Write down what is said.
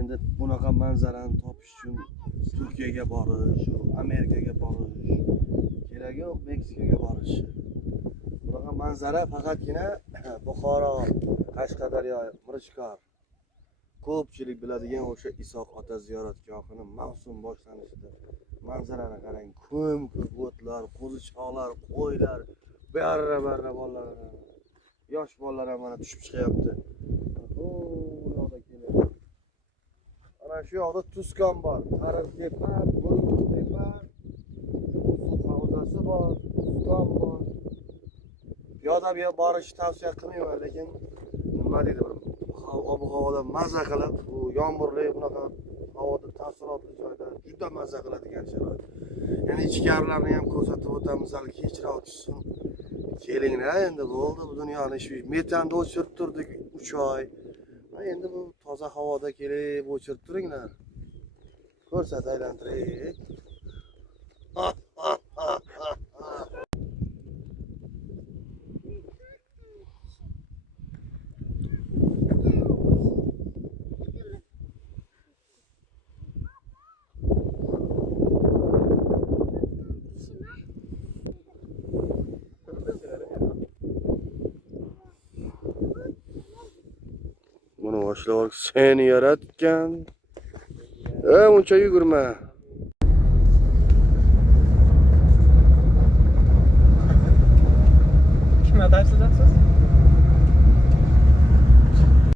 Endi bunaqa manzarani topish uchun Turkiyaga borish, Amerikaga borish, kerak yo'q Meksikaga borish. Bunaqa manzara faqatgina Buxoro, Qashqadaryo, Mirishkor. Ko'pchilik biladigan o'sha Isoq ota ziyoratgohining mavsum boshlanishida manzarani qarang, ko'm-ko'k o'tlar, qo'zichoqlar, qo'ylar, barra bolalar. Yosh bolalar ham mana tushib chiqyapti. O, yoqda keladi. Ana shu yoqda Tuzkon bor, Tarimtepa, Burguttepa, suv havzasi bor, Tuzkon bor. Piyoda bu yerga borishni tavsiya qilmayman, lekin nima deydi, bir ob-havoda maza qilib, bu yomg'irli bunaqa havoda taassurotli joyda juda maza qiladigan sharoit. Yana ichkarilarni ham ko'rsatib o'tamiz, hali kechroq tushsin. Kelinglar, endi bo'ldi bu dunyoni ishi. Metanda o'chirib turdik 3 oy. Endi bu toza havoda kelib o'chirib turinglar. Ko'rsat, aylantiring. Bunu boshlar seni yaratgan. Uncha yugurma. Kimga tavsiya etasiz?